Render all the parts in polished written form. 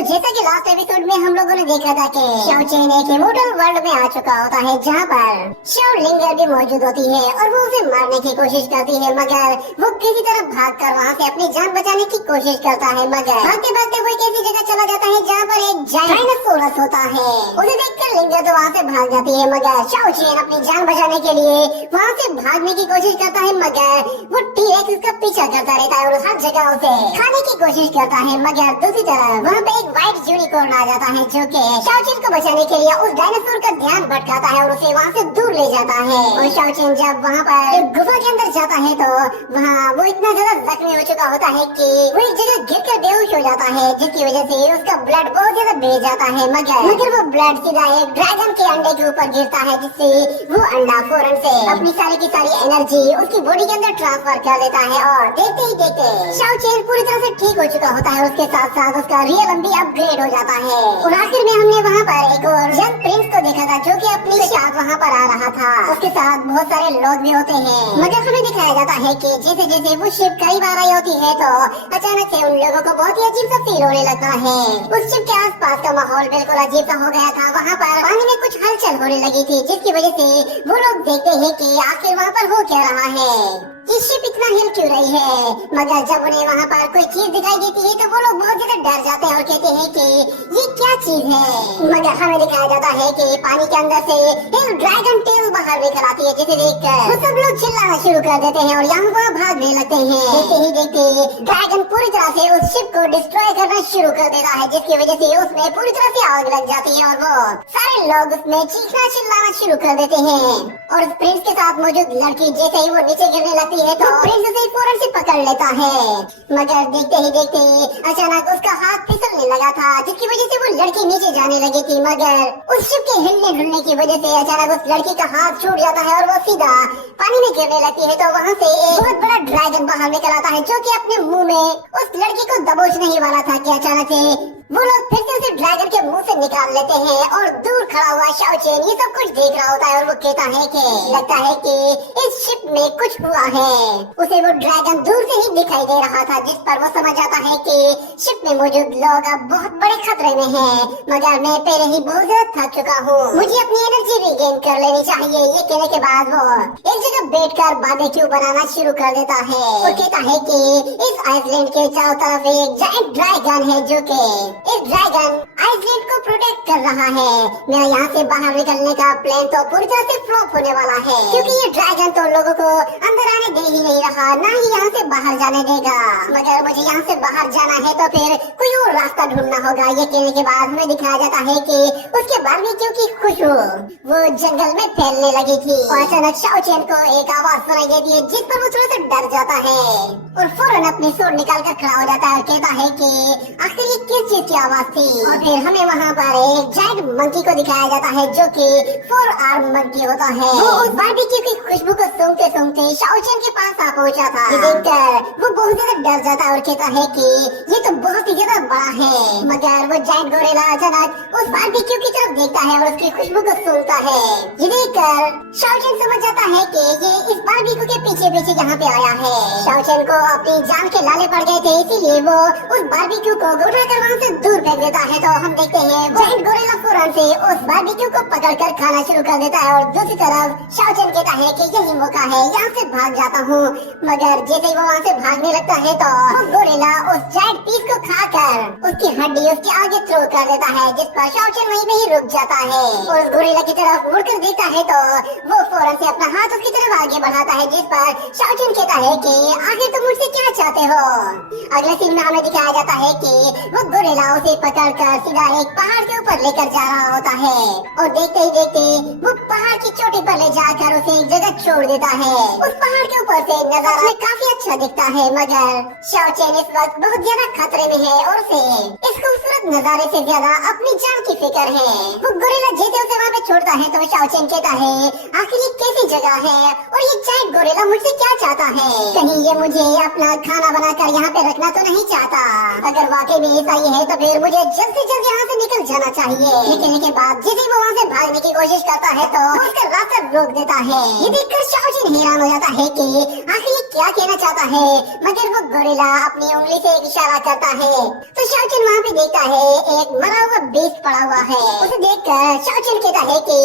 तो जैसा कि लास्ट एपिसोड में हम लोगों ने देखा था कि शाओ चेन एक इमोर्टल वर्ल्ड में आ चुका होता है, जहाँ पर शाओ लिंगर भी मौजूद होती है और वो उसे मारने की कोशिश करती है, मगर वो किसी तरह भागकर वहाँ से अपनी जान बचाने की कोशिश करता है। मगर भागते भागते वो एक ऐसी जगह चला जाता है जहाँ पर एक डायनासोरस होता है। उसे देखकर लिंगर तो वहाँ से भाग जाती है, मगर शाओ चेन अपनी जान बचाने के लिए वहाँ से भागने की कोशिश करता है, मगर वो टी-रेक्स उसका पीछा करता रहता है और हर जगह उसे खाने की कोशिश करता है। मगर दूसरी तरफ वहाँ पे एक व्हाइट यूनिकॉर्न आ जाता है जो कि शाओ चेन को बचाने के लिए उस डायनासोर का ध्यान भटकाता है और उसे वहाँ से दूर ले जाता है। और शाओ चेन जब वहाँ पर एक गुफा के अंदर जाता है तो वहाँ वो इतना ज्यादा जख्मी हो चुका होता है कि वो एक जगह गिर कर बेहोश हो जाता है, जिसकी वजह से उसका ब्लड बहुत ज्यादा बह जाता है। मगर वो ब्लड सीधा एक ड्रैगन के अंडे के ऊपर गिरता है, जिससे वो अंडा फौरन से अपनी सारी की सारी एनर्जी उसकी बॉडी के अंदर ट्रांसफर कर देता है। और देखते ही देखते शाओ चेन पूरी तरह से ठीक हो चुका होता है, उसके साथ साथ उसका रियल भी अपग्रेड हो जाता है। और आखिर में हमने वहाँ पर एक और यंग प्रिंस को देखा था जो कि अपनी साथ वहाँ पर आ रहा था। उसके साथ बहुत सारे लोग भी होते हैं, मगर हमें दिखाया जाता है कि जैसे जैसे वो शिप करीब आ रही होती है तो अचानक से उन लोगों को बहुत ही अजीब सा फील होने लगता है। उस शिप के आसपास का माहौल बिल्कुल अजीब सा हो गया था। वहाँ पर पानी में कुछ हलचल होने लगी थी, जिसकी वजह से वो लोग देखते हैं कि आखिर वहाँ पर हो क्या रहा है, ये शिप इतना हिल क्यों रही है। मगर जब उन्हें वहाँ पर कोई चीज दिखाई देती है तो वो लोग बहुत ज्यादा डर जाते हैं और कहते हैं कि ये क्या चीज है। मगर हमें दिखाया जाता है कि पानी के अंदर से एक ड्रैगन टेल बाहर निकल आती है, जिसे देखकर वो सब लोग चिल्लाना शुरू कर देते हैं और यहाँ वहाँ भागने लगते हैं। देखते ही देखते ड्रैगन पूरी तरह से उस शिप को डिस्ट्रॉय करना शुरू कर देता है, जिसकी वजह से उसमें पूरी तरह से आग लग जाती है और वो सारे लोग उसमें चीखना चिल्लाना शुरू कर देते हैं। और उस प्रिंस के साथ मौजूद लड़की जैसे ही वो नीचे गिरने लगती है तो प्रिंस उसे फौरन से पकड़ लेता है। मगर देखते ही देखते अचानक उसका हाथ फिसलने लगा था, जिसकी वजह से वो लड़की नीचे जाने लगी थी। मगर उस शिप के हिलने ढुलने की वजह से अचानक उस लड़की का हाथ छूट जाता है और वो सीधा पानी में गिरने लगती है। तो वहाँ से एक बहुत बड़ा ड्रैगन बाहर निकल आता है, जो कि अपने मुंह में उस लड़की को दबोचने ही वाला था कि अचानक से वो लोग फिर से उसे ड्रैगन के मुंह से निकाल लेते हैं। और दूर खड़ा हुआ शाओ चेन ये सब कुछ देख रहा होता है और वो कहता है कि लगता है कि इस शिप में कुछ हुआ है। उसे वो ड्रैगन दूर से ही दिखाई दे रहा था, जिस पर वो समझ आता है कि शिप में मौजूद लोग अब बहुत बड़े खतरे में हैं। मगर मैं पहले ही बहुत ज्यादा थक चुका हूँ, मुझे अपनी एनर्जी रिगेन कर लेनी चाहिए। ये कहने के बाद वो एक जगह बैठकर बारबेक्यू बनाना शुरू कर देता है और कहता है कि इस आइसलैंड के चारों तरफ एक जायंट ड्रैगन है, जो कि इस ड्रैगन आइसलैंड को प्रोटेक्ट कर रहा है। मेरा यहाँ से बाहर निकलने का प्लान तो पूरी तरह से फ्लॉप होने वाला है, क्योंकि ये ड्रैगन तो लोगों को अंदर आने दे ही नहीं रहा, ना ही यहाँ से बाहर जाने देगा। मगर मुझे यहाँ से बाहर जाना है तो फिर कोई और रास्ता ढूंढना होगा। ये कहने के बाद हमें दिखाया जाता है कि उसके बारबेक्यू की खुशबू वो जंगल में फैलने लगी थी और अचानक शाओ चेन को एक आवाज सुनाई देती है, जिस पर वो थोड़ा सा डर जाता है और फौरन अपनी सूंड निकाल कर खड़ा हो जाता है और कहता है कि आखिर ये किस चीज की आवाज थी। और फिर हमें वहाँ पर एक जायंट मंकी को दिखाया जाता है, जो कि 4 आर्म मंकी होता है। वो उस बारबेक्यू की खुशबू को सूंघते सूंघते शाओ चेन के पास आ पहुँचा था। ये देखकर वो बहुत ज्यादा डर जाता है और कहता है कि ये तो बहुत ही ज्यादा बड़ा है। मगर वो जायंट गोरिल्ला अचानक उस बारबेक्यू की तरफ देखता है और उसकी खुशबू को सूंघता है। ये देखकर शाओ चेन समझ जाता है कि ये इस बारबेक्यू के पीछे पीछे यहाँ पे आया है। शाओ चेन को अपनी जान के लाले पड़ गए थे, इसीलिए वो उस बारबेक्यू को उठाकर वहाँ से दूर फेंक देता है। तो हम देखते हैं जायंट गोरिल्ला फौरन से उस बारबेक्यू को पकड़कर खाना शुरू कर देता है और दूसरी तरफ शाओ चेन कहता है कि यही मौका है, यहाँ से भाग जाता हूँ। मगर जैसे ही वो वहाँ से भागने लगता है तो वो गोरिल्ला उस जायंट पीस को खाकर उसकी हड्डी उसके आगे थ्रो कर देता है, जिस पर शाओ चेन वहीं पे ही रुक जाता है। और उस गोरिल्ला की तरफ मुड़कर देखता है तो वो फौरन से अपना हाथ उसकी तरफ आगे बढ़ाता है, जिस पर शाओ चेन कहता है कि आखिर तुम मुझसे क्या चाहते हो। अगले सीन में हमें दिखाया जाता है कि वो गोरिल्ला उसे पकड़कर सीधा एक पहाड़ के ऊपर लेकर जा रहा होता है और देखते ही देखते वो पहाड़ की चोटी पर ले जाकर उसे एक जगह छोड़ देता है। उस पहाड़ के ऊपर से नजारा काफी अच्छा दिखता है, मगर शाओ चेन इस वक्त बहुत ज्यादा खतरे में है और उसे इस खूबसूरत नजारे से ज्यादा अपनी जान की फिक्र है। वो गोरिल्ला जैसे उसे वहाँ पे छोड़ता है तो शाओ चेन कहता है आखिर ये कैसी जगह है और ये जायंट गोरिल्ला मुझसे क्या चाहता है। कहीं ये मुझे अपना खाना बनाकर यहाँ पे रखना तो नहीं चाहता। अगर वाकई में ये सही है तो फिर मुझे जल्द से जल्द यहाँ से निकल जाना चाहिए। निकलने के बाद जैसे वो वहाँ से भागने की कोशिश करता है तो वो उसका रास्ता रोक देता है। ये देखकर शाओजिन हैरान हो जाता है कि आखिर ये क्या कहना चाहता है, मगर वो गोरिल्ला अपनी उंगली से एक इशारा करता है तो शाओजिन वहाँ पे देखता है एक मरा हुआ बीस्ट पड़ा हुआ है। उसे देखकर शाओजिन कहता है कि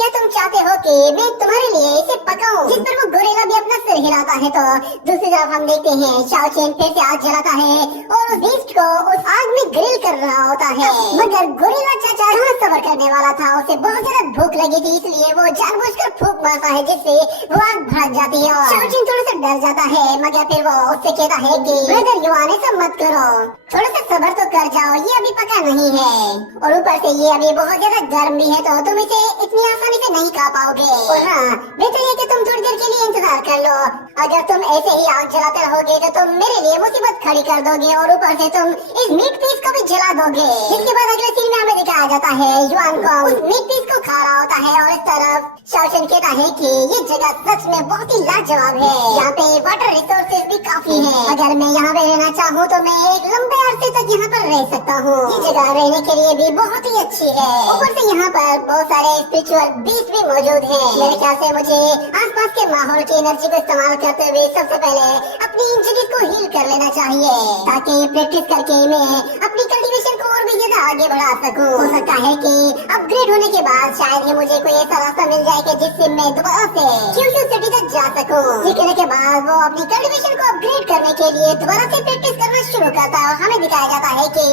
क्या तुम चाहते हो कि मैं तुम्हारे लिए इसे पकाऊं? जिस पर वो गोरिल्ला भी अपना सिर हिलाता है तो दूसरी तरफ हम देखते हैं शाओजिन फिर से आग जलाता है और उस बीस्ट को उस आग में ग्रिल कर रहा होता है। मगर गोरिल्ला चाचा कहाँ सबर करने वाला था, उसे बहुत ज्यादा भूख लगी थी इसलिए वो जानबूझकर फूंक मारता है जिससे वो आग भड़क जाती है। शाओजिन थोड़ा सा डर जाता है मगर फिर वो उससे कहता है कि ब्रदर युआन ऐसा मत करो, थोड़ा सा सबर तो कर जाओ, ये अभी पका नहीं है और ऊपर से ये अभी बहुत ज्यादा गर्म भी है तो तुम इसे इतनी आसानी से नहीं खा पाओगे। और हाँ, बेहतर है कि तुम थोड़ी देर के लिए इंतजार कर लो, अगर तुम ऐसे ही आग जलाते रहोगे तो तुम मेरे लिए मुसीबत खड़ी कर दोगे और ऊपर से तुम इस मीट पीस को भी जला दोगे। जिसके बाद अगले सीन में हमें दिखाया जाता है युआन को उस मीट पीस को खा रहा होता है और इस तरफ शाओजिन कहता है कि ये जगह सच में बहुत ही लाजवाब है, यहाँ पे वाटर रिसोर्सेज भी काफी है, अगर मैं यहाँ पे रहना चाहूँ तो मैं एक लंबे अरसे तक यहाँ पर रह सकता हूँ। ये जगह रहने के लिए भी बहुत ही अच्छी है, ऊपर से यहाँ पर बहुत सारे स्पिरिचुअल बीस्ट भी मौजूद हैं। मेरे ख्याल से मुझे आसपास के माहौल की एनर्जी को इस्तेमाल करते हुए सबसे पहले अपनी इंजरीज को हील कर लेना चाहिए ताकि प्रैक्टिस करके मैं अपनी कल्टीवेशन को और भी ज्यादा आगे बढ़ा सकूं। हो सकता है कि अपग्रेड होने के बाद शायद ही मुझे कोई ऐसा रास्ता मिल जाए कि जिससे मैं दोबारा से क्यूक्यू सिटी तक जा सकूं। सीखने के बाद वो अपनी कल्टीवेशन को अपग्रेड करने के लिए दोबारा से प्रैक्टिस करना शुरू करता है और हमें दिखाया जाता है कि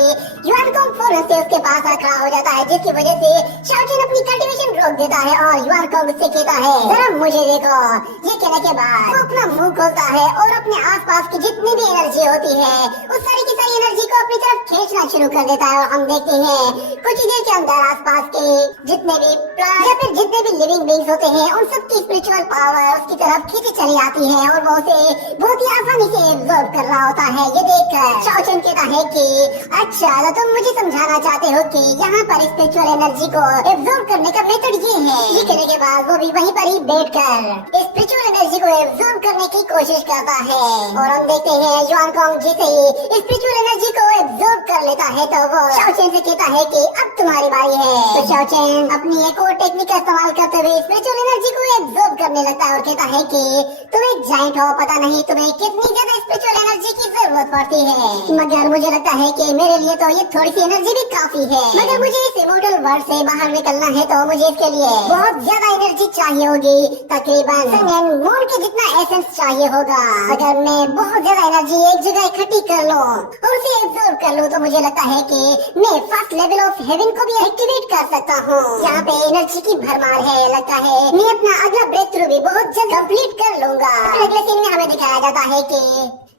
युआन को फौरन से उसके पास खड़ा हो जाता है जिसकी वजह से शाओजिन अपनी कल्टीवेशन रोक देता है और युआन को उससे कहता है जरा मुझे देखो। ये कहने के बाद वो अपना मुंह खोलता है और अपने आसपास की जितनी भी एनर्जी होती है उस सारी की सारी एनर्जी को अपनी तरफ खींचना शुरू कर देता है और हम देखते हैं कुछ ही देर के अंदर आसपास के जितने भी प्लांट या फिर जितने भी लिविंग बीइंग्स होते हैं उन सबकी स्पिरिचुअल पावर उसकी तरफ खींची चली आती है और वो उसे बहुत ही आसानी से एब्जॉर्ब कर रहा होता है। ये देखकर शाओजिन कहता है कि अच्छा तो तुम मुझे समझाना चाहते हो कि यहाँ पर स्पिरिचुअल एनर्जी को एब्जॉर्ब करने का मेथड ये है। ये कहने के बाद वो भी वहीं पर ही बैठकर स्पिरिचुअल एनर्जी को एब्जॉर्ब करने की कोशिश करता है और हम देखते हैं युआन कोंग जैसे ही स्पिरिचुअल एनर्जी को एब्जॉर्ब कर लेता है तो वो शाओजिन से कहता है कि अब तुम्हारी बारी है। तो शाओजिन अपनी एक और टेक्निक का इस्तेमाल करते हुए स्पिरिचुअल एनर्जी को एब्जॉर्ब करने लगता है और कहता है कि तुम एक जायंट हो, पता नहीं तुम्हें कितनी ज्यादा स्पिरिचुअल एनर्जी की जरूरत पड़ती है, मगर मुझे लगता है कि मेरे लिए तो ये थोड़ी सी एनर्जी भी काफी है। मगर मुझे इस इमोर्टल वर्ल्ड से बाहर निकलना है तो मुझे इसके लिए बहुत ज्यादा एनर्जी चाहिए होगी, तकरीबन सन एंड मून के जितना एसेंस चाहिए होगा। अगर मैं बहुत ज्यादा एनर्जी एक जगह इकट्ठी कर लूं और उसे एब्जॉर्ब कर लूं तो मुझे लगता है कि मैं फर्स्ट लेवल ऑफ हेवन को भी एक्टिवेट कर सकता हूँ। यहाँ पे एनर्जी की भरमार है, लगता है मैं अपना अगला ब्रेक थ्रू भी बहुत जल्द कंप्लीट कर लूंगा। अगले सीन में हमें दिखाया जाता है कि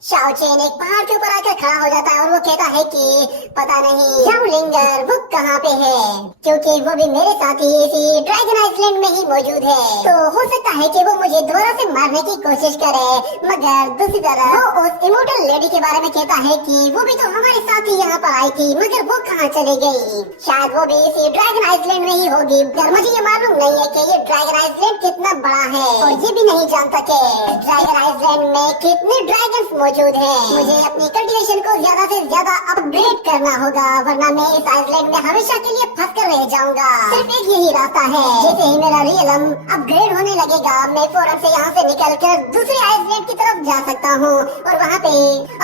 शाओजिन एक पहाड़ के ऊपर आकर खड़ा हो जाता है और वो कहता है कि पता नहीं शाओलिंगर वो कहाँ पे है, क्योंकि वो भी मेरे साथ ही इसी ड्रैगन आइलैंड में ही मौजूद है, तो हो सकता है कि वो मुझे दोबारा से मारने की कोशिश करे। मगर दूसरी तरफ वो उस इमोर्टल लेडी के बारे में कहता है कि वो भी तो हमारे साथ ही यहाँ पर आई थी, मगर वो कहाँ चली गई, शायद वो भी इसी ड्रैगन आइलैंड में ही होगी। पर मुझे ये मालूम नहीं है कि ये ड्रैगन आइलैंड कितना बड़ा है और ये भी नहीं जानता कि ड्रैगन आइलैंड में कितने ड्रैगन मौजूद है। मुझे अपनी कल्टीवेशन को ज्यादा से ज्यादा अपग्रेड करना होगा वरना मैं इस आइलैंड में हमेशा के लिए फंस कर रह जाऊंगा। सिर्फ एक यही रास्ता है, जैसे ही मेरा रियलम अपग्रेड होने लगेगा मैं फौरन से यहाँ से निकलकर दूसरे आइलैंड की तरफ जा सकता हूँ और वहाँ पे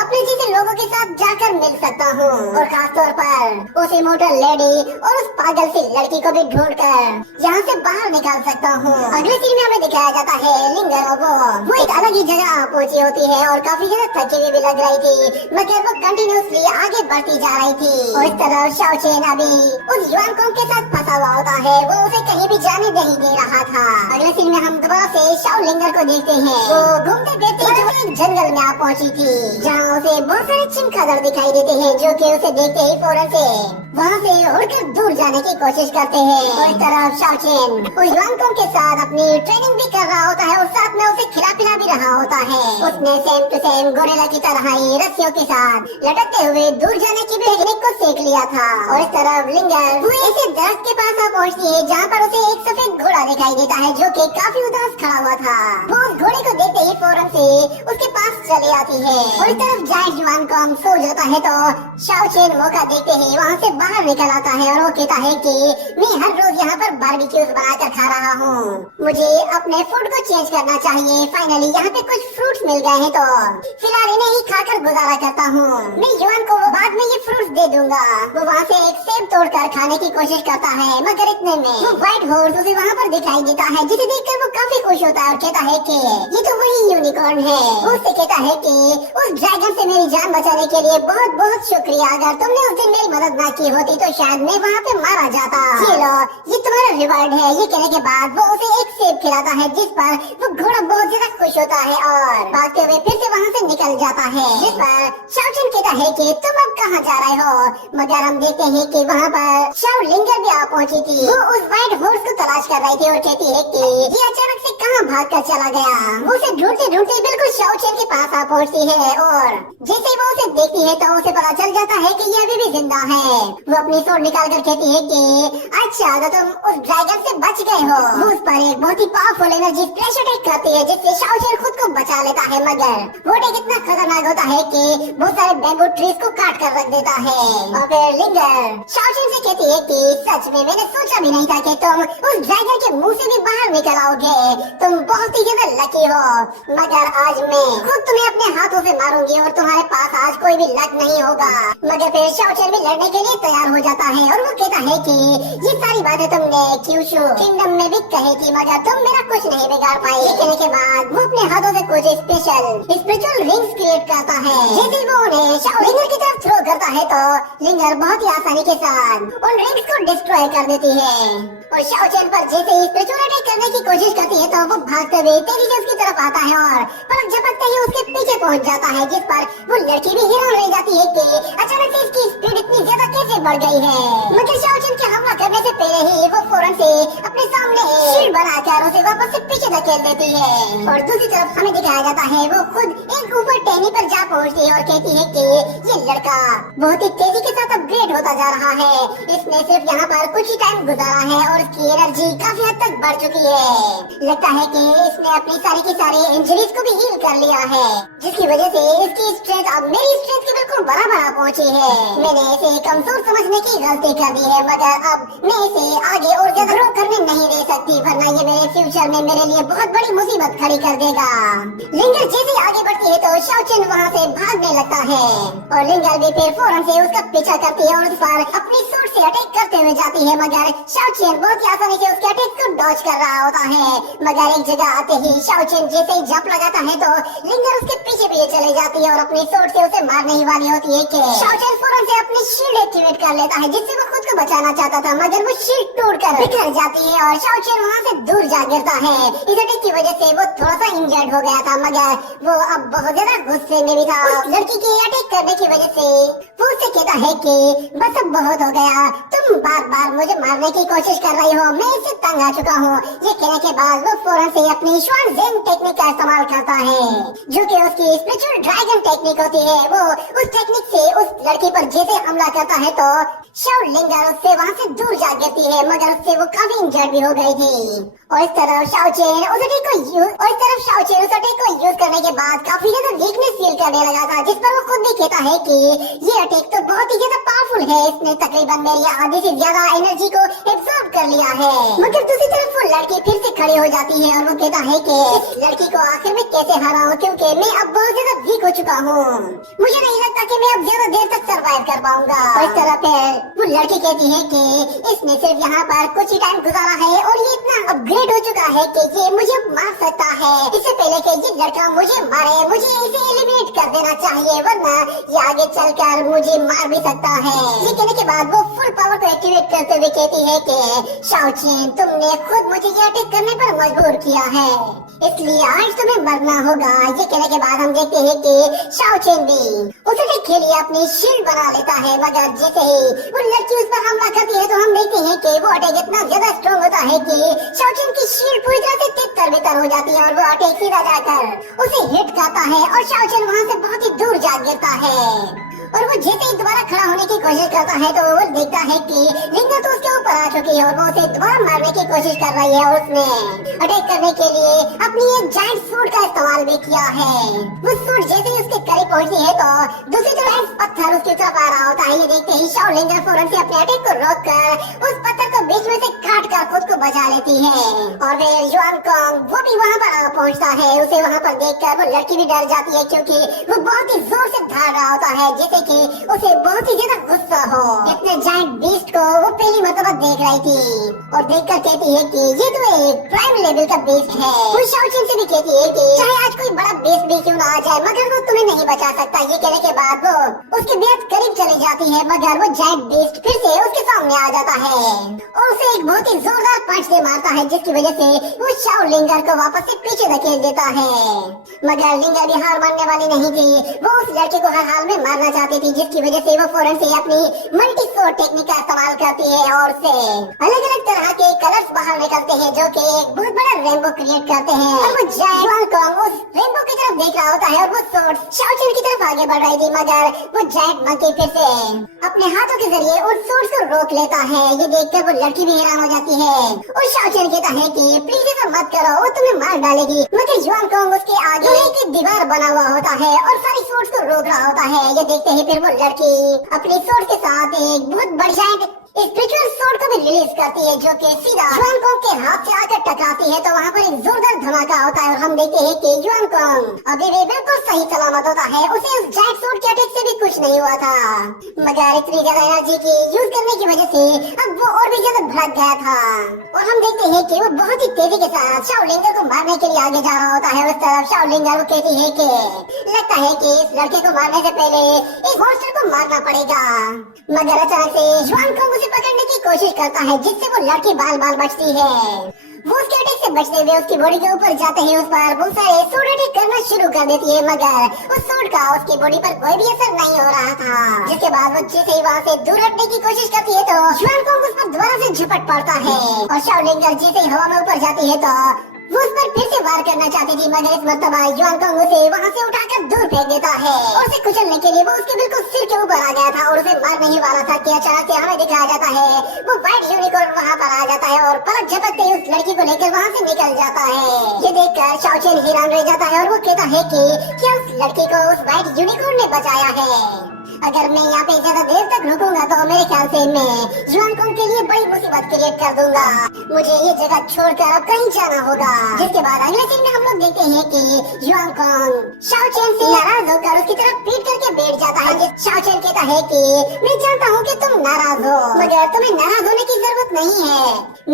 अपने जैसे लोगों के साथ जाकर मिल सकता हूँ और खासतौर पर उस इमोर्टल लेडी और उस पागल सी लड़की को भी ढूंढ कर यहाँ से बाहर निकाल सकता हूँ। अगले सीन में हमें दिखाया जाता है लिंगर वो एक अलग ही जगह पहुँची होती है और काफी ज्यादा थकी भी लग रही थी, मगर वो कंटिन्यूसली आगे बढ़ती जा रही थी और इस तरह शाओजिन अभी उस युआन कोंग के साथ फंसा हुआ होता है, वो उसे कहीं भी जाने नहीं दे रहा था। अगले सीन में हम दोबारा से शाओलिंगर को देखते हैं, वो घूमते फिरते जो एक जंगल में आ पहुंची थी जहाँ उसे बहुत सारे चमगादड़ दिखाई देते हैं जो कि उसे देखते ही फौरन से वहाँ से उड़कर दूर जाने की कोशिश करते हैं। और इस तरह शाओजिन उस युआन कोंग के साथ अपनी ट्रेनिंग भी कर रहा होता है और साथ में उसे खिला पिला भी रहा होता है। उसने सेम टू सेम गोरेला की तरह ही रस्सियों के साथ लटकते हुए दूर जाने की भी टेक्निक को सीख लिया था। और इस तरफ लिंगर वो ऐसे दरख्त के पास आ पहुँचती है जहाँ पर उसे एक सफेद घोड़ा दिखाई देता है जो कि काफी उदास खड़ा हुआ था। वो उस घोड़े को देखते ही फौरन से उसके पास चली आती है। और इस तरफ जायंट जुआन कॉम सो जाता है तो शाओ चेन मौका देखते ही वहाँ से बाहर निकल आता है और वो कहता है कि मैं हर रोज यहाँ पर बारबेक्यूज बनाकर खा रहा हूँ, मुझे अपने फूड को चेंज करना चाहिए। फाइनली यहाँ पे कुछ फ्रूट्स मिल गए हैं तो फिलहाल इन्हें ही खाकर गुजारा करता हूँ। मैं युवान को वो बाद में ये फ्रूट्स दे दूंगा। वो वहाँ से एक सेब तोड़कर खाने की कोशिश करता है मगर इतने में वो व्हाइट हॉर्स उसे वहाँ पर दिखाई देता है जिसे देखकर वो काफी खुश होता है और कहता है कि ये तो वही यूनिकॉर्न है। वो उससे कहता है कि उस ड्रैगन से मेरी जान बचाने के लिए बहुत बहुत शुक्रिया। अगर तुमने उस दिन मेरी मदद ना की होती तो शायद मैं वहाँ पे मारा जाता। ये लो, ये तुम्हारा रिवार्ड है। ये कहने के बाद वो उसे एक सेब खिलाता है जिस पर वो घोड़ा बहुत ज्यादा खुश होता है और भागते हुए फिर से वहाँ से निकल जाता है। जिस पर शाओ चेन कहता है कि तुम अब कहाँ जा रहे हो? मगर हम देखते हैं कि वहाँ पर शाओ लिंगर भी आ पहुँची थी। वो उस व्हाइट हॉर्स को तलाश कर रही थी और कहती है कि ये अचानक से कहाँ भाग कर चला गया। वो उसे ढूंढते ढूंढते बिल्कुल शाओ चेन के पास आ पहुँचती है और जैसे ही वो उसे देखती है तो उसे पता चल जाता है कि ये अभी भी जिंदा है। वो अपनी सोड निकाल कर कहती है कि अच्छा तो तुम उस ड्रैगन से बच गए हो। वो उस पर एक बहुत ही पावरफुल एनर्जी फ्लैश अटैक करती है जिससे शाओ चेन खुद को बचा लेता है मगर वो अटैक इतना खतरनाक होता है कि बहुत सारे बैम्बू ट्रीज को काट कर रख देता है। और फिर लिंगर शाओ चेन से कहती है कि सच में मैंने सोचा भी नहीं था कि तुम उस ड्रैगन के मुंह से भी बाहर निकल आओगे। तुम बहुत ही ज्यादा लकी हो। मगर आज मैं खुद तुम्हें अपने हाथों से मारूंगी और तुम्हारे पास आज कोई भी लक नहीं होगा। मगर फिर शाओ चेन भी लड़ने के लिए तैयार हो जाता है और वो कहता है कि ये सारी बातें तुमने क्यूशू किंगडम में भी कही थी मगर तुम मेरा कुछ नहीं बिगाड़ पाई। ये कहने के बाद वो अपने हाथों से कुछ स्पिरिचुअल रिंग्स क्रिएट करता है। जैसे वो उन्हें शाओ लिंगर की तरफ थ्रो करता है तो लिंगर बहुत ही आसानी के साथ उन रिंग्स को डिस्ट्रॉय कर देती है। और शाओ चेन पर जैसे ही स्पिरिचुअल अटैक करने की कोशिश करती है तो वो भागते हुए तेजी से उसकी तरफ आता है और पलक झपकते ही उसके पीछे पहुंच जाता है जिस पर वो लड़की भी हैरान रह जाती है कि अचानक से इसकी स्पीड इतनी ज्यादा कैसे बढ़ गई है। मगर शाओ चेन के हमला करने से पहले ही वो फौरन से अपने सामने शील्ड बनाकर उसे वापस से पीछे धकेल देती है। और दूसरी तरफ हमें दिखाया जाता है वो खुद एक ऊपर टहनी पर जा पहुंचती है और कहती है कि ये लड़का बहुत ही तेजी के साथ अपग्रेड होता जा रहा है। इसने सिर्फ यहाँ पर कुछ ही टाइम गुजारा है और इसकी एनर्जी काफी हद तक बढ़ चुकी है। लगता है कि इसने अपनी सारी की सारी इंजरीज को भी हील कर लिया है जिसकी वजह से इसकी स्ट्रेंथ अब मेरी स्ट्रेंथ के बिल्कुल बराबर आ पहुंची है। मैंने इसे कमजोर समझने की गलती कर दी है मगर अब मैं इसे आगे और ज्यादा ग्रो करने नहीं दे सकती वरना ये मेरे फ्यूचर में मेरे लिए बहुत बड़ी मुसीबत खड़ी कर देगा। लिंगर जैसे आगे बढ़ती है तो शाओ चेन वहाँ से भागने लगता है और लिंगर भी फिर फौरन से उसका पीछा करती है और उस पर अपनी सूट से अटैक करते हुए जाती है मगर शाओ चेन बहुत ही आसानी से उसके अटैक को डॉज कर रहा होता है। मगर एक जगह आते ही शाओ चेन जैसे ही जंप लगाता है तो लिंगर उसके पीछे पीछे चली जाती है और अपनी सूट से उसे मारने ही वाली होती है कि शाओ चेन फौरन से अपनी शील्ड एक्टिवेट कर लेता है जिससे वो खुद को बचाना चाहता था मगर वो शील्ड टूटकर बिखर जाती है और शाओ चेन वहाँ से दूर जा गिरता है। इस अटैक की वजह से वो थोड़ा सा इंजर्ड हो गया था मगर वो अब बहुत ज्यादा गुस्से में भी था। उस लड़की के अटैक करने की वजह से वो उससे कहता है कि बस अब बहुत हो गया, तुम बार बार मुझे मारने की कोशिश कर रही हो, मैं इससे तंग आ चुका हूँ। ये कहने के बाद वो फौरन से अपनी श्वान ज़ेन टेक्निक का इस्तेमाल करता है जो कि उसकी स्पिरिचुअल ड्रैगन टेक्निक होती है। वो उस टेक्निक से उस लड़की पर जैसे हमला करता है तो शाओ लिंगर उससे वहाँ से दूर जा गिरती है मगर उससे वो काफी इंजर्ड भी हो गई थी। और इस तरफ शाओ चेन उस अटैक को यूज करने के बाद काफी ज्यादा वीकनेस फील करने लगा था जिस पर वो खुद भी कहता है कि ये अटैक तो बहुत ही ज्यादा पावरफुल है, इसने तकरीबन मेरी आधी से ज्यादा एनर्जी को एब्सॉर्ब कर लिया है। मगर दूसरी तरफ वो लड़की फिर से खड़ी हो जाती है और वो कहता है कि इस लड़की को आखिर में कैसे हराऊं क्योंकि मैं अब बहुत ज्यादा वीक हो चुका हूँ, मुझे नहीं लगता कि मैं अब ज्यादा देर तक सरवाइव कर पाऊंगा। और इस तरह फिर वो लड़की कहती है कि इसने सिर्फ यहाँ पर कुछ ही टाइम गुजारा है और ये इतना अपग्रेड हो चुका है कि ये मुझे मार सकता है। इससे पहले कि ये लड़का मुझे मारे मुझे इसे एलिमिनेट कर देना चाहिए वरना ये आगे चलकर मुझे मार भी सकता है। ये कहने के बाद वो फुल पावर को एक्टिवेट करते हुए कहती है कि शाओचेन, तुमने खुद मुझे ये अटैक करने पर मजबूर किया है, इसलिए आज तुम्हें मरना होगा। ये कहने के बाद हम देखते हैं कि शाओचेन भी उस अटैक के लिए अपनी शील्ड बना लेता है, मगर जैसे ही वो लड़की उस पर हमला करती है तो हम देखते हैं कि वो अटैक इतना ज्यादा स्ट्रॉन्ग होता है कि शाओचेन की शील्ड पूरी तरह से तितर-बितर हो जाती है और वो अटैक सीधा जाकर उसे हिट करता है और शाओचेन वहाँ से बहुत ही दूर जा गिरता है। और वो जैसे ही दोबारा खड़ा होने की कोशिश करता है तो वो देखता है कि लिंगर तो उसके ऊपर आ चुकी है और वो उसे दोबारा मारने की कोशिश कर रही है और उसने अटैक करने के लिए अपनी एक जायंट सूट का इस्तेमाल भी किया है। वो सूट जैसे ही उसके करीब पहुंचती है तो दूसरी तरफ पत्थर उसकी तरफ आ रहा होता है। ये देखते ही शाओ लिंगर फौरन से अपने अटैक को रोककर उस पत्थर को बीच में से काट कर खुद को बचा लेती है और फिर युआन कोंग वो भी वहाँ पर पहुँचता है। उसे वहाँ पर देखकर वो लड़की भी डर जाती है क्योंकि वो बहुत ही जोर से भाग रहा होता है जैसे कि उसे बहुत ही ज्यादा गुस्सा हो। इतने जायंट बीस्ट को वो पहली मर्तबा देख रही थी और देखकर कहती है कि ये तो एक प्राइम लेवल का बीस्ट है। वो शाओचेन से भी कहती है कि चाहे आज कोई बड़ा बीस्ट भी क्यों ना आ जाए मगर वो तुम्हें नहीं बचा सकता। ये कहने के बाद वो उसके बेहद करीब चली जाती है मगर वो जायंट बीस्ट फिर से उसके सामने आ जाता है और उसे एक बहुत ही जोरदार पंच से मारता है जिसकी वजह से वो शाओ लिंगर को वापस से पीछे धकेल देता है। मगर लिंगर भी हार मानने वाली नहीं थी। वो उस लड़के को हर हाल में मारना चाहती थी जिसकी वजह से वो फौरन से अपनी मल्टी स्वॉर्ड टेक्निक का इस्तेमाल करती है और से अलग अलग तरह के कलर्स बाहर निकलते हैं जो कि एक बहुत बड़ा रेनबो क्रिएट करते हैं। और वो जायंट कोंग उस रेनबो की तरफ देख रहा होता है और वो स्वॉर्ड शाओचेन की तरफ आगे बढ़ रही थी मगर वो जायंट मंकी फिर से अपने हाथों के जरिए उस स्वॉर्ड को रोक लेता है। ये देखकर वो लड़की भी हैरान हो जाती है और शाओचेन कहता है कि प्लीज ऐसा मत करो, वो तुम्हें मार डालेगी। मगर युआन कोंग उसके आगे एक दीवार बना हुआ होता है और सारी स्वॉर्ड्स को रोक रहा होता है। ये देखते ही फिर वो लड़की अपनी स्वॉर्ड के साथ एक बहुत बढ़िया स्पिरिचुअल स्वॉर्ड को भी रिलीज करती है जो कि सीधा युआन कोंग के हाथ से आकर टकराती है तो वहाँ पर एक जोरदार धमाका होता है और हम देखते हैं कि युआन कोंग अभी भी बिल्कुल सही सलामत होता है। उसे उस जायंट स्वॉर्ड के अटैक से भी कुछ नहीं हुआ था मगर इतनी ज्यादा एनर्जी की यूज करने की वजह से अब वो और भी ज्यादा भड़क गया था और हम देखते हैं कि वो बहुत ही तेजी के साथ शाओ लिंगर को मारने के लिए आगे जा रहा होता है। उस तरफ शाओ लिंगर वो कहती है कि लगता है कि इस लड़के को मारने से पहले इस मॉन्स्टर को मारना पड़ेगा मगर अचानक से युआन कोंग उसे पकड़ने की कोशिश करता है जिससे वो लड़की बाल बाल बचती है। वो उसके अटैक से बचते हुए उसकी बॉडी के ऊपर जाते ही उस पर बहुत सारे सूट अटैक करना शुरू कर देती है मगर उस सूट का उसकी बॉडी पर कोई भी असर नहीं हो रहा था। जिसके बाद वो जैसे ही वहाँ से दूर हटने की कोशिश करती है तो युआन कोंग उस पर दोबारा से झपट पड़ता है और शाओ लिंगर जैसे ही हवा में ऊपर जाती है तो वो उस पर फिर से वार करना चाहती थी मगर इस मर्तबा युआन कोंग उसे वहाँ से उठाकर दूर फेंक देता है और उसे कुचलने के लिए वो उसके बिल्कुल सिर के ऊपर आ गया था और उसे मारने ही वाला था कि अचानक से हमें दिखाया जाता है वो व्हाइट यूनिकॉर्न वहाँ पर आ जाता है और पलक झपकते ही उस लड़की को लेकर वहाँ से निकल जाता है। ये देखकर शाओचेन हैरान रह जाता है और वो कहता है कि क्या उस लड़की को उस व्हाइट यूनिकॉर्न ने बचाया है। अगर मैं यहाँ पे ज्यादा देर तक रुकूंगा तो मेरे ख्याल से मैं युआन कोंग के लिए बड़ी मुसीबत क्रिएट कर दूंगा। मुझे ये जगह छोड़कर अब कहीं जाना होगा। जिसके बाद अगले सीन में हम लोग देखते हैं कि युआन कोंग शाओचेन से नाराज होकर उसकी तरफ पीट करके बैठ जाता है। शाओचेन कहता है कि मैं जानता हूँ कि तुम नाराज हो मगर तुम्हें नाराज होने की जरूरत नहीं है।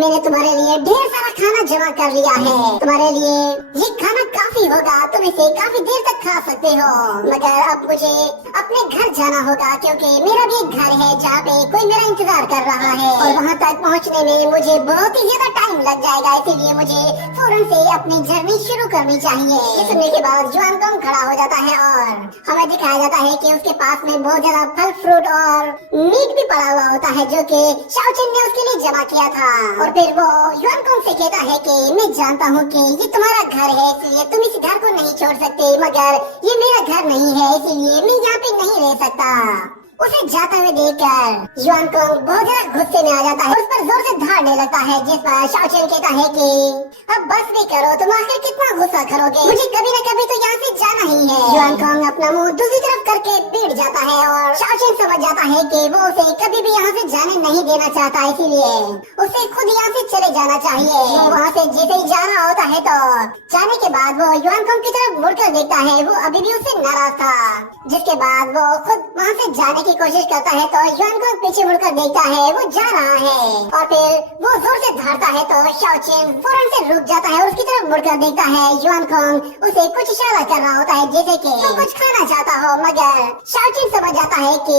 मैंने तुम्हारे लिए ढेर सारा खाना जमा कर लिया है। तुम्हारे लिए ये खाना काफी होगा, तुम इसे काफी देर तक खा सकते हो मगर अब मुझे अपने घर जाना होगा क्योंकि मेरा भी एक घर है जहाँ पे कोई मेरा इंतजार कर रहा है और वहाँ तक पहुँचने में मुझे बहुत ही ज्यादा टाइम लग जाएगा, इसीलिए मुझे फौरन से अपनी जर्नी शुरू करनी चाहिए। ये सुनने के बाद युआन कोंग खड़ा हो जाता है और हमें दिखाया जाता है कि उसके पास में बहुत ज्यादा फल फ्रूट और मीट भी पड़ा हुआ होता है जो कि शाओचेन ने उसके लिए जमा किया था। और फिर वो युआन कोंग से कहता है कि मैं जानता हूँ कि ये तुम्हारा घर है इसलिए तुम इस घर को नहीं छोड़ सकते मगर ये मेरा घर नहीं है इसीलिए मैं यहाँ पे नहीं रह सकता। उसे जाते हुए देखकर युआन कोंग बहुत ज्यादा गुस्से में आ जाता है, उस पर जोर से धाड़ने लगता है जिस पर शाओचेन कहता है कि अब बस भी करो, तुम आखिर कितना गुस्सा करोगे, मुझे कभी न कभी तो यहाँ से जाना ही है। युआन कोंग अपना मुंह दूसरी तरफ करके बैठ जाता है और शाओचेन समझ जाता है कि वो उसे कभी भी यहाँ से जाने नहीं देना चाहता, इसीलिए उसे खुद यहाँ से चले जाना चाहिए। वो वहाँ से जैसे ही जा रहा होता है तो जाने के बाद वो युआन कोंग की तरफ मुड़कर देखता है, वो अभी भी उससे नाराज था। जिसके बाद वो खुद वहाँ से जाने की कोशिश करता है तो युआनकोंग पीछे मुड़कर देखता है वो जा रहा है, और फिर वो जोर से धरता है तो शाओचेन फौरन से रुक जाता है और उसकी तरफ मुड़कर देखता है। युआनकोंग उसे कुछ इशारा कर रहा होता है जैसे कि तुम कुछ खाना चाहता हो, मगर शाओचेन समझ जाता है कि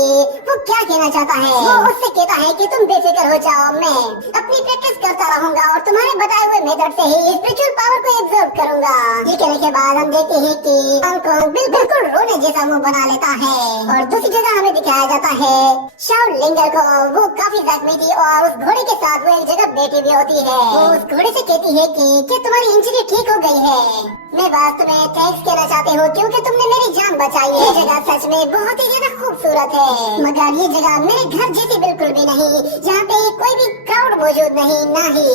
वो क्या कहना चाहता है। वो उससे कहता है कि तुम बेफिक्र हो जाओ, मैं अपनी प्रैक्टिस करता रहूंगा और तुम्हारे बताए हुए मेथड से ही स्पिरिचुअल पावर को एब्जॉर्ब करूंगा। ये कहने के बाद हम देखते हैं कि युआनकोंग बिल्कुल रोने जैसा मुंह बना लेता है। और दूसरी जगह हमें दिखाया जाता है शाओ लिंगर को, वो काफी जख्मी थी और उस घोड़े के साथ वो एक जगह बैठी हुई होती है। वो उस घोड़े से कहती है कि क्या तुम्हारी इंजरी ठीक हो गई है? मैं बस तुम्हें थैंक्स कहना चाहती हूँ क्योंकि तुमने मेरी जान बचाई है। ये जगह सच में बहुत ही ज्यादा खूबसूरत है, मगर ये जगह मेरे घर जैसी बिल्कुल भी नहीं। यहाँ पे कोई भी क्राउड मौजूद नहीं, ना ही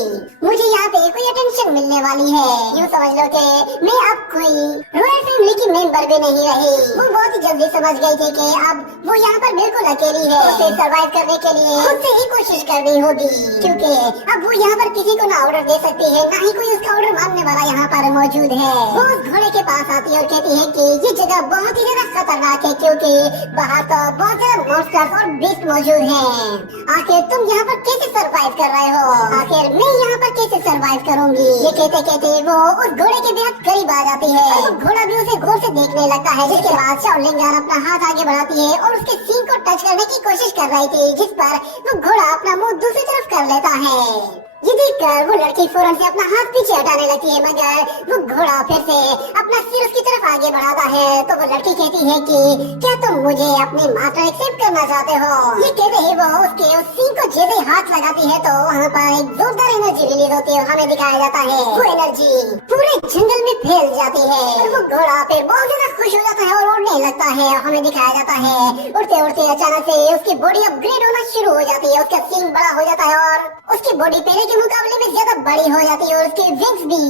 मुझे यहाँ पे कोई अटेंशन मिलने वाली है। यूँ समझ लो कि मैं अब कोई रॉयल फैमिली की मेंबर भी नहीं रही। वो बहुत ही जल्दी समझ गई थी कि अब वो यहाँ पर बिल्कुल अकेली है। उसे सरवाइव करने के लिए खुद से ही कोशिश करनी होगी, क्योंकि अब वो यहाँ पर किसी को ना ऑर्डर दे सकती है, ना ही कोई उसका ऑर्डर मानने वाला यहाँ पर मौजूद है। वो उस घोड़े के पास आती है और कहती है कि ये जगह बहुत ही ज्यादा खतरनाक है क्योंकि बाहर तो बहुत ज्यादा मॉन्स्टर्स और बीस्ट मौजूद हैं। आखिर तुम यहाँ पर कैसे सरवाइव कर रहे हो? आखिर मैं यहाँ पर कैसे सरवाइव करूँगी? ये कहते कहते वो उस घोड़े के बेहद करीब आ जाती है और घोड़ा भी उसे गौर से देखने लगता है। जिसके बाद शाओ लिंगर अपना हाथ आगे बढ़ाती है और उसके सींग को टच करने की कोशिश कर रही थी, जिस पर वो घोड़ा अपना मुंह दूसरी तरफ कर लेता है। ये देखकर वो लड़की फौरन से अपना हाथ पीछे हटाने लगती है, मगर वो घोड़ा फिर से अपना सिर उसकी तरफ आगे बढ़ाता है। तो वो लड़की कहती है कि क्या तुम मुझे अपनी माता एक्सेप्ट करना चाहते हो? ये कहते ही वो उसके उस सींग को जैसे हाथ लगाती है तो वहाँ पर एक जोरदार एनर्जी रिलीज होती है और हमें दिखाया जाता है वो एनर्जी पूरे जंगल में फैल जाती है। और वो घोड़ा फिर बहुत ज्यादा खुश हो जाता है और उड़ने लगता है। हमें दिखाया जाता है उड़ते उड़ते अचानक से उसकी बॉडी अपग्रेड होना शुरू हो जाती है। उसका सींग बड़ा हो जाता है और उसकी बॉडी पहले के मुकाबले में ज्यादा बड़ी हो जाती है और उसके विंग्स भी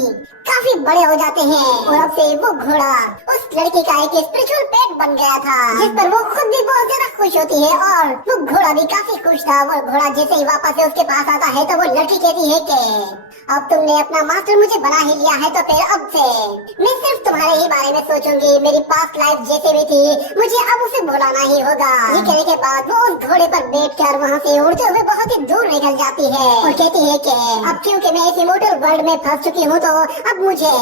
काफी बड़े हो जाते हैं। और अब से वो घोड़ा उस लड़की का एक स्पिरिचुअल पेट बन गया था, जिस पर वो खुद भी बहुत ज्यादा खुश होती है और वो घोड़ा भी काफी खुश था। वो घोड़ा जैसे ही वापस से उसके पास आता है तो वो लड़की कहती है कि अब तुमने अपना मास्टर मुझे बना ही लिया है तो फिर अब से मैं सिर्फ तुम्हारे ही बारे में सोचूंगी। मेरी पास्ट लाइफ जैसे भी थी मुझे अब उसे भुलाना ही होगा। ये कहने के बाद वो उस घोड़े पर बैठकर वहाँ से उड़ते हुए बहुत ही दूर निकल जाती है और कहती है कि अब क्योंकि मैं इस इमोर्टल वर्ल्ड में फंस चुकी हूँ तो अब मुझे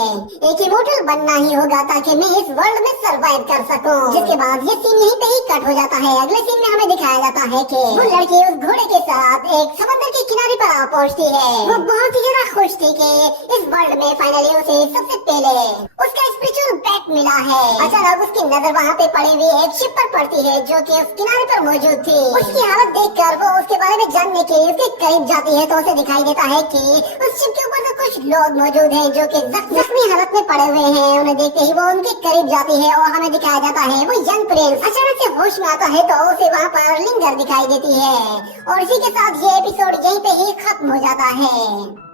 एक इमोर्टल बनना ही होगा ताकि मैं इस वर्ल्ड में सरवाइव कर सकूं। जिसके बाद ये सीन यहीं पे ही कट हो जाता है। अगले सीन में हमें दिखाया जाता है कि वो लड़की उस घोड़े के साथ एक समंदर के किनारे पर आ पहुँचती है। वो बहुत ही ज्यादा खुश थी कि इस वर्ल्ड में फाइनली उसे सबसे पहले उसका स्पिरिचुअल पेट मिला है। अचानक उसकी नजर वहाँ पे पड़ी हुई एक शिप पर पड़ती है जो कि उस किनारे पर मौजूद थी। उसकी हालत देखकर वो उसके बारे में जानने के लिए उसके करीब जाती है तो उसे दिखाई देता है कि उस शिप के ऊपर तो कुछ लोग मौजूद हैं जो कि जख्मी हालत में पड़े हुए हैं। उन्हें देखते ही वो उनके करीब जाती है और हमें दिखाया जाता है वो यंग प्रिंस अचानक से होश में आता है तो उसे वहाँ पर लिंगर दिखाई देती है। और इसी के साथ ये एपिसोड यहीं पे ही खत्म हो जाता है।